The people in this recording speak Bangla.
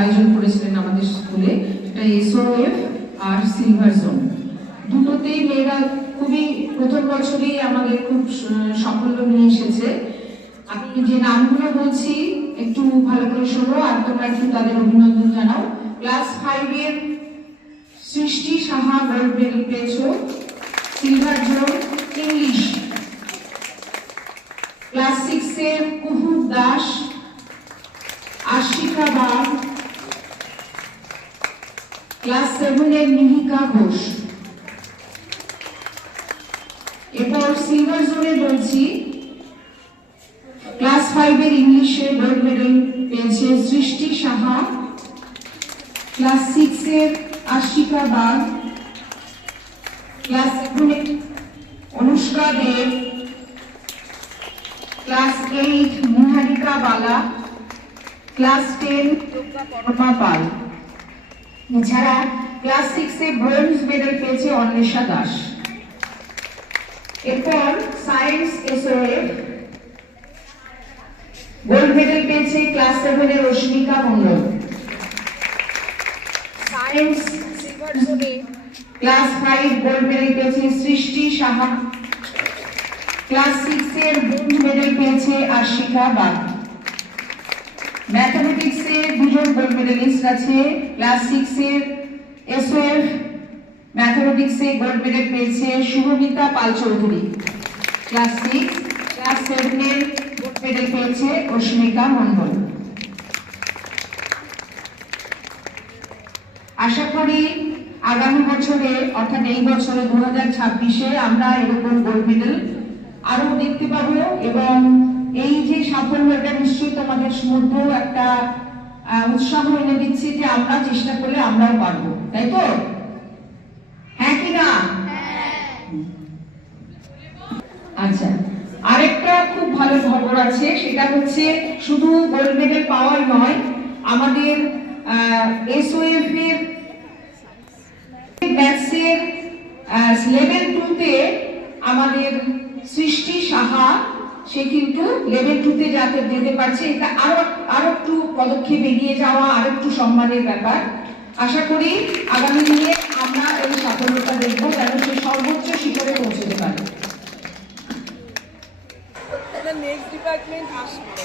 আয়োজন করেছিলেন আমাদের স্কুলে, সেটা এসওএফ আর সিলভার জোন। দুটোতেই মেয়েরা খুবই প্রথম বছরেই আমাদের খুব সাফল্য নিয়ে এসেছে। আমি যে নামগুলো বলছি একটু ভালো করে শোনো আর তোমরা একটু তাদের অভিনন্দন জানাও। ক্লাস 5 এর সৃষ্টি সাহা গোল্ড মেডেল পেয়েছো, সিলভার জোন ইংলিশ। ক্লাস 6 এর কুহুর দাস, আশিকা বাগ। ক্লাস 7 এর মিহিকা ঘোষ। এরপর সিলভার জোনে বলছি, ক্লাস 5 এর ইংলিশে গোল্ড মেডেল পেয়েছে সৃষ্টি সাহা, ক্লাস 6 এর আশিকা বাগ, ক্লাস 7 এর অনুষ্কা দেব, ক্লাস 8 নিহারিকা বালা, ক্লাস 10 পরমা পাল। এছাড়া ক্লাস 6 এ ব্রোঞ্জ মেডেল পেয়েছে অন্বেষা দাস। এরপর সায়েন্স এসওএফ গোল্ড মেডেল পেয়েছে ক্লাস 7 এর রশ্মিকা মণ্ডল। সায়েন্স সিলভার জোনে ক্লাস 5 গোল্ড মেডেল পেয়েছে সৃষ্টি সাহা। ক্লাস 6 এর ব্রোঞ্জ মেডেল পেয়েছে আশিকা বাগ। ম্যাথমেটিক্সে দুজন গোল্ড মেডেলিস্ট আছে। ক্লাস 6 এর এসওএফ ম্যাথমেটিক্সে গোল্ড মেডেল পেয়েছে শুভমিতা পাল চৌধুরী, ক্লাস 6। ক্লাস 7 এর গোল্ড মেডেল পেয়েছে অস্মিকা মণ্ডল। আশা করি আগামী বছরে অর্থাৎ এই বছরে 2026-এ আমরা এরকম গোল্ড মেডেল আরো দেখতে পাবো এবং এই যে সাফল্য এটা নিশ্চয়ই তোমাদের মধ্যেও একটা উৎসাহ এনে দিচ্ছে যে আমরা চেষ্টা করলে আমরাও পারবো, তাই তো? হ্যাঁ কি না? আচ্ছা, আরেকটা খুব ভালো খবর আছে, সেটা হচ্ছে শুধু গোল্ড মেডেল পাওয়াই নয়, আমাদের এসওএফ এর ম্যাথসের লেভেল 2-তে আমাদের সৃষ্টি সাহা সে কিন্তু লেভেল 2-তে যেতে পারছে। এটা আরো একটু পদক্ষেপ এগিয়ে যাওয়া, আরো একটু সম্মানের ব্যাপার। আশা করি আগামী দিনে আমরা এই সাফল্যতা দেখবো যেন সে সর্বোচ্চ শিখরে পৌঁছতে পারে। নেক্সট ডিপার্টমেন্ট আসবে।